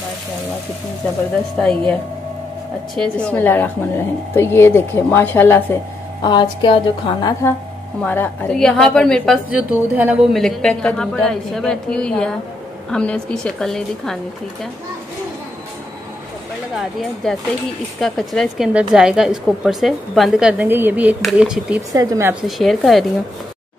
माशाल्लाह कितनी ज़बरदस्त आई है, अच्छे से। बिस्मिल्लाहिर्रहमानिर्रहीम। तो ये देखे माशाल्लाह से आज का जो खाना था हमारा। तो यहाँ पर मेरे पास जो दूध है ना वो मिल्क पैक का दूध है। आयशा बैठी हुई है, हमने उसकी शक्ल नहीं दिखानी, ठीक है। ऊपर लगा दिया, जैसे ही इसका कचरा इसके अंदर जाएगा इसको ऊपर से बंद कर देंगे। ये भी एक बड़ी अच्छी टिप्स है जो मैं आपसे शेयर कर रही हूँ।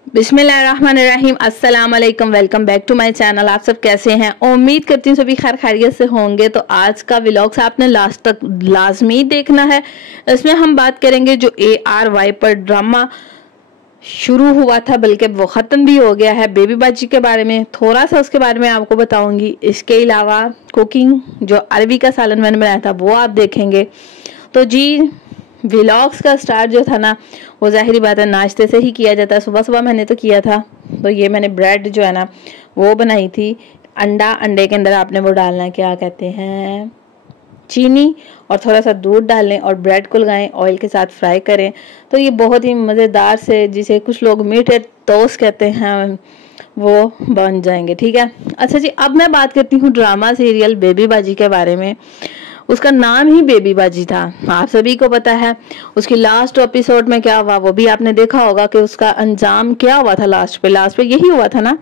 बिस्मिल्लाहिर्रहमानिर्रहीम, अस्सलाम वालेकुम, welcome back to my channel. आप सब कैसे हैं? उम्मीद करती हूँ सभी खैर खैरियत से होंगे। तो आज का व्लॉग्स आपने लास्ट तक लाजमी देखना है। इसमें हम बात करेंगे जो ARY पर ड्रामा शुरू हुआ था, बल्कि वो ख़त्म भी हो गया है, बेबी बाजी के बारे में थोड़ा सा उसके बारे में आपको बताऊंगी। इसके अलावा कुकिंग जो अरबी का सालन मैंने बनाया था वो आप देखेंगे। तो जी व्लॉग्स का स्टार्ट जो था ना वो जाहिर बात है नाश्ते से ही किया जाता है। सुबह सुबह मैंने तो किया था। तो ये मैंने ब्रेड जो है ना वो बनाई थी। अंडे के अंदर आपने वो डालना है, क्या कहते हैं, चीनी, और थोड़ा सा दूध डालें और ब्रेड को लगाएं, ऑयल के साथ फ्राई करें। तो ये बहुत ही मज़ेदार से, जिसे कुछ लोग मीठे टोस्ट कहते हैं, वो बन जाएंगे, ठीक है। अच्छा जी, अब मैं बात करती हूँ ड्रामा सीरियल बेबी बाजी के बारे में। उसका नाम ही बेबी बाजी था, आप सभी को पता है। उसकी लास्ट एपिसोड में क्या हुआ वो भी आपने देखा होगा कि उसका अंजाम क्या हुआ था। लास्ट पे यही हुआ था ना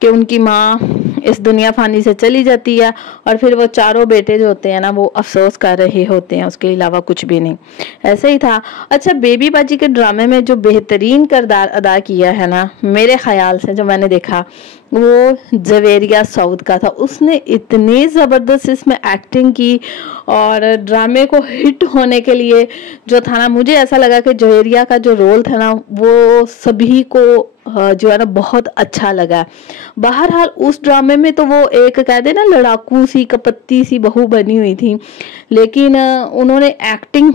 कि उनकी माँ इस दुनिया फानी से चली जाती है और फिर वो चारों बेटे जो होते हैं ना वो अफसोस कर रहे होते हैं, उसके अलावा कुछ भी नहीं। ऐसे ही था। अच्छा, बेबी बाजी के ड्रामे में जो बेहतरीन किरदार अदा किया है ना, मेरे ख्याल से जो मैंने देखा वो जवेरिया सऊद का था। उसने इतनी ज़बरदस्त इसमें एक्टिंग की और ड्रामे को हिट होने के लिए जो था ना, मुझे ऐसा लगा कि जवेरिया का जो रोल था ना वो सभी को जो है ना बहुत अच्छा लगा। बहरहाल उस ड्रामे में तो वो एक कह दे ना लड़ाकू सी कपत्ती सी बहू बनी हुई थी, लेकिन उन्होंने एक्टिंग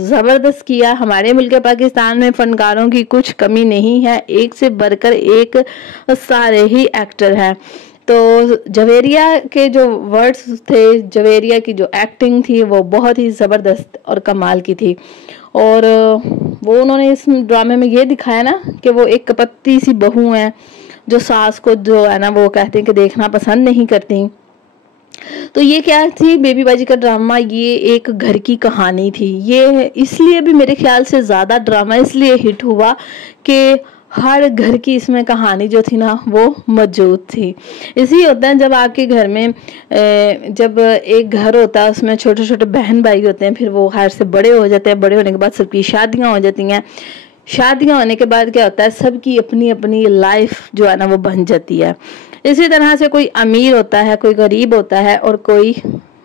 ज़बरदस्त किया। हमारे मुल्क पाकिस्तान में फनकारों की कुछ कमी नहीं है, एक से बढ़कर एक सारे ही एक्टर हैं। तो जवेरिया के जो वर्ड्स थे, जवेरिया की जो एक्टिंग थी वो बहुत ही ज़बरदस्त और कमाल की थी। और वो उन्होंने इस ड्रामे में ये दिखाया ना कि वो एक कपत्ती सी बहू है जो सास को जो है ना वो कहते हैं कि देखना पसंद नहीं करती। तो ये क्या थी बेबी बाजी का ड्रामा, ये एक घर की कहानी थी। ये इसलिए भी मेरे ख्याल से ज़्यादा ड्रामा इसलिए हिट हुआ कि हर घर की इसमें कहानी जो थी ना वो मौजूद थी। इसी होता है जब आपके घर में जब एक घर होता है उसमें छोटे छोटे बहन भाई होते हैं, फिर वो खैर से बड़े हो जाते हैं, बड़े होने के बाद सबकी शादियां हो जाती हैं। शादियां होने के बाद क्या होता है, सबकी अपनी अपनी लाइफ जो है ना वो बन जाती है। इसी तरह से कोई अमीर होता है, कोई गरीब होता है और कोई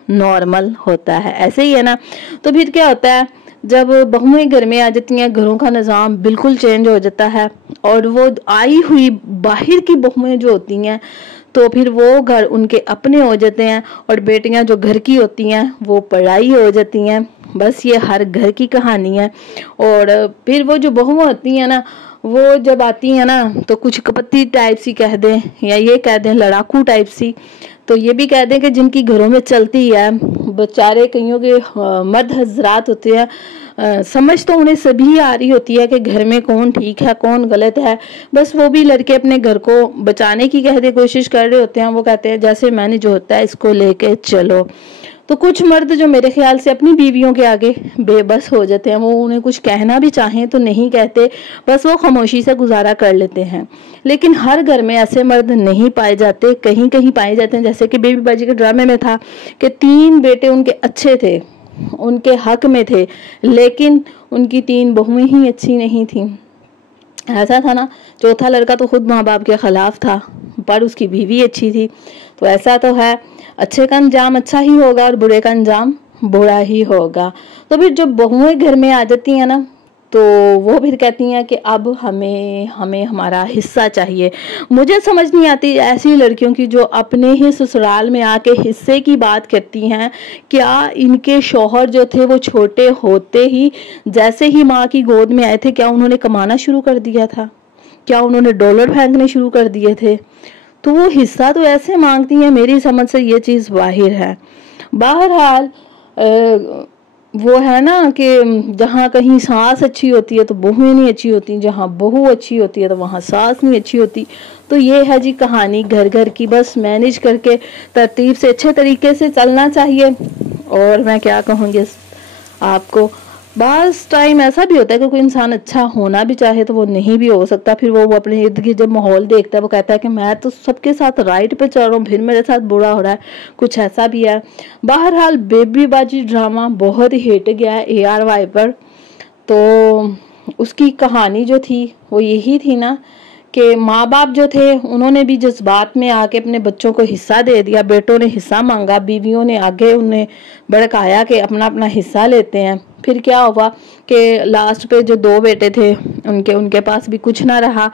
नॉर्मल होता है, ऐसे ही है ना। तो फिर क्या होता है, जब बहुएं घर में आ जाती हैं घरों का निज़ाम बिल्कुल चेंज हो जाता है और वो आई हुई बाहर की बहुएं जो होती हैं तो फिर वो घर उनके अपने हो जाते हैं और बेटियां जो घर की होती हैं वो पराई हो जाती हैं। बस ये हर घर की कहानी है। और फिर वो जो बहुएं होती हैं ना वो जब आती हैं ना तो कुछ कपत्ती टाइप सी कह दें या ये कह दें लड़ाकू टाइप सी, तो ये भी कह दें कि जिनकी घरों में चलती है, बेचारे कईयों के मर्द हजरात होते हैं, समझ तो उन्हें सभी आ रही होती है कि घर में कौन ठीक है कौन गलत है, बस वो भी लड़के अपने घर को बचाने की कहते कोशिश कर रहे होते हैं। वो कहते हैं जैसे मैंने जो होता है इसको लेके चलो। तो कुछ मर्द जो मेरे ख्याल से अपनी बीवियों के आगे बेबस हो जाते हैं, वो उन्हें कुछ कहना भी चाहें तो नहीं कहते, बस वो खामोशी से गुजारा कर लेते हैं। लेकिन हर घर में ऐसे मर्द नहीं पाए जाते, कहीं कहीं पाए जाते हैं। जैसे कि बेबी बाजी के ड्रामे में था कि 3 बेटे उनके अच्छे थे, उनके हक में थे, लेकिन उनकी 3 बहुएं ही अच्छी नहीं थी। ऐसा था ना, चौथा लड़का तो खुद माँ बाप के खिलाफ था पर उसकी बीवी अच्छी थी। तो ऐसा तो है, अच्छे का अंजाम अच्छा ही होगा और बुरे का अंजाम बुरा ही होगा। तो फिर जब बहुएं घर में आ जाती हैं ना तो वो फिर कहती हैं कि अब हमें हमारा हिस्सा चाहिए। मुझे समझ नहीं आती ऐसी लड़कियों की जो अपने ही ससुराल में आके हिस्से की बात करती हैं। क्या इनके शौहर जो थे वो छोटे होते ही जैसे ही माँ की गोद में आए थे क्या उन्होंने कमाना शुरू कर दिया था? क्या उन्होंने डॉलर फेंकने शुरू कर दिए थे? तो वो हिस्सा तो ऐसे मांगती हैं, मेरी समझ से ये चीज़ बाहिर है। बहरहाल वो है ना कि जहाँ कहीं सास अच्छी होती है तो बहू नहीं अच्छी होती, जहाँ बहू अच्छी होती है तो वहाँ सास नहीं अच्छी होती। तो ये है जी कहानी घर घर की, बस मैनेज करके तरतीब से अच्छे तरीके से चलना चाहिए। और मैं क्या कहूँगी आपको, बस टाइम ऐसा भी होता है कि कोई इंसान अच्छा होना भी चाहे तो वो नहीं भी हो सकता। फिर वो अपने इर्द गिर्द जब माहौल देखता है वो कहता है कि मैं तो सबके साथ राइट पे चल रहा हूँ, फिर मेरे साथ बुरा हो रहा है, कुछ ऐसा भी है। बहरहाल बेबी बाजी ड्रामा बहुत ही हिट गया है ARY पर। तो उसकी कहानी जो थी वो यही थी ना कि माँ बाप जो थे उन्होंने भी जज्बात में आके अपने बच्चों को हिस्सा दे दिया। बेटों ने हिस्सा मांगा, बीवियों ने आगे उन्हें भड़काया कि अपना अपना हिस्सा लेते हैं। फिर क्या हुआ कि लास्ट पे जो 2 बेटे थे उनके पास भी कुछ ना रहा,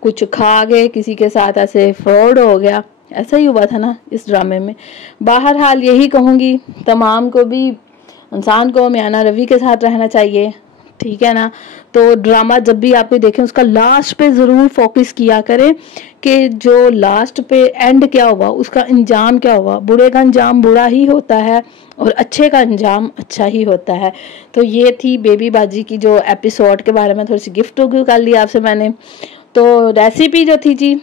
कुछ खा गए, किसी के साथ ऐसे फ्रॉड हो गया। ऐसा ही हुआ था ना इस ड्रामे में। बहरहाल यही कहूँगी तमाम को भी, इंसान को मियाना रवि के साथ रहना चाहिए, ठीक है ना। तो ड्रामा जब भी आप कोई देखें उसका लास्ट पे जरूर फोकस किया करें कि जो लास्ट पे एंड क्या हुआ, उसका अंजाम क्या हुआ। बुरे का अंजाम बुरा ही होता है और अच्छे का अंजाम अच्छा ही होता है। तो ये थी बेबी बाजी की जो एपिसोड के बारे में थोड़ी सी गिफ्ट कर ली आपसे मैंने। तो रेसिपी जो थी जी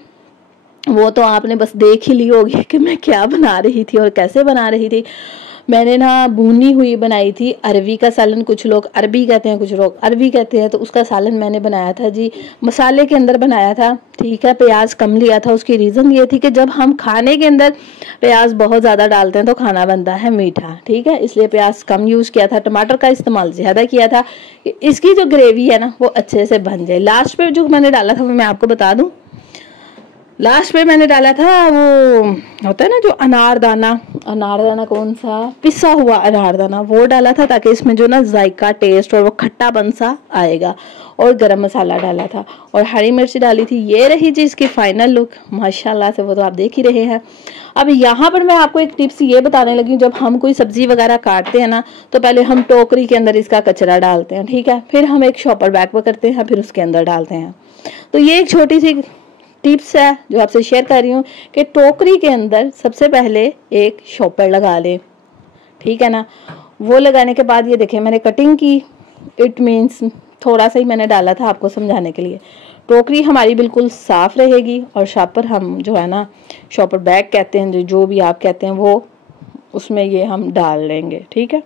वो तो आपने बस देख ही ली होगी कि मैं क्या बना रही थी और कैसे बना रही थी। मैंने ना भुनी हुई बनाई थी अरवी का सालन, कुछ लोग अरबी कहते हैं, कुछ लोग अरवी कहते हैं। तो उसका सालन मैंने बनाया था जी, मसाले के अंदर बनाया था, ठीक है। प्याज कम लिया था, उसकी रीज़न ये थी कि जब हम खाने के अंदर प्याज बहुत ज़्यादा डालते हैं तो खाना बनता है मीठा, ठीक है, इसलिए प्याज कम यूज़ किया था। टमाटर का इस्तेमाल ज़्यादा किया था, इसकी जो ग्रेवी है ना वो अच्छे से बन जाए। लास्ट पे जो मैंने डाला था वो मैं आपको बता दूँ, लास्ट में मैंने डाला था वो होता है ना जो अनारदाना कौन सा, पिसा हुआ अनारदाना, वो डाला था ताकि इसमें जो ना जायका टेस्ट और वो खट्टापन सा आएगा। और गरम मसाला डाला था और हरी मिर्च डाली थी। ये रही जी इसकी फाइनल लुक, माशाल्लाह से वो तो आप देख ही रहे हैं। अब यहाँ पर मैं आपको एक टिप्स ये बताने लगी, जब हम कोई सब्जी वगैरह काटते हैं ना तो पहले हम टोकरी के अंदर इसका कचरा डालते हैं, ठीक है, फिर हम एक शॉपर बैग पकड़ते हैं, फिर उसके अंदर डालते हैं। तो ये एक छोटी सी टिप्स है जो आपसे शेयर कर रही हूँ कि टोकरी के अंदर सबसे पहले एक शॉपर लगा ले, ठीक है ना। वो लगाने के बाद ये देखें मैंने कटिंग की, इट मीन्स थोड़ा सा ही मैंने डाला था आपको समझाने के लिए। टोकरी हमारी बिल्कुल साफ रहेगी और शॉपर हम जो है ना, शॉपर बैग कहते हैं, जो भी आप कहते हैं, वो उसमें ये हम डाल लेंगे, ठीक है।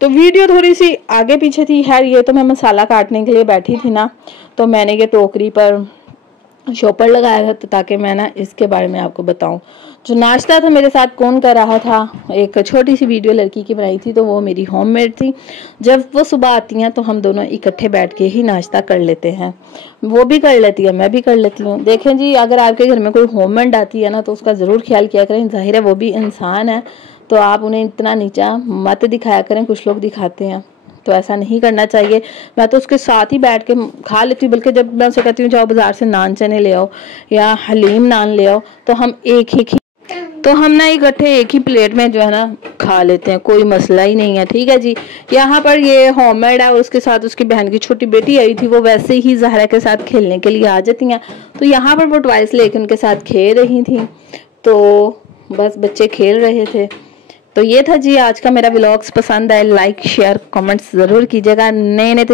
तो वीडियो थोड़ी सी आगे पीछे थी, खैर ये तो मैं मसाला काटने के लिए बैठी थी ना, तो मैंने ये टोकरी पर शॉपर लगाया था ताकि मैं ना इसके बारे में आपको बताऊं। जो नाश्ता था मेरे साथ कौन कर रहा था, एक छोटी सी वीडियो लड़की की बनाई थी, तो वो मेरी होममेड थी। जब वो सुबह आती हैं तो हम दोनों इकट्ठे बैठ के ही नाश्ता कर लेते हैं, वो भी कर लेती है, मैं भी कर लेती हूँ। देखें जी, अगर आपके घर में कोई होममेड आती है ना तो उसका ज़रूर ख्याल किया करें, जाहिर है वो भी इंसान है, तो आप उन्हें इतना नीचा मत दिखाया करें। कुछ लोग दिखाते हैं, तो ऐसा नहीं करना चाहिए। मैं तो उसके साथ ही बैठ के खा लेती हूँ, बल्कि जब मैं उसे कहती हूँ जाओ बाजार से नान चने ले आओ या हलीम नान ले आओ, तो हम ना इकट्ठे एक ही प्लेट में जो है ना खा लेते हैं, कोई मसला ही नहीं है, ठीक है जी। यहाँ पर ये होममेड है और उसके साथ उसकी बहन की छोटी बेटी आई थी, वो वैसे ही ज़हरा के साथ खेलने के लिए आ जाती हैं, तो यहाँ पर वो टॉयज लेके उनके साथ खेल रही थी, तो बस बच्चे खेल रहे थे। तो ये था जी आज का मेरा व्लॉग्स। पसंद आए लाइक शेयर कमेंट्स ज़रूर कीजिएगा। नए नए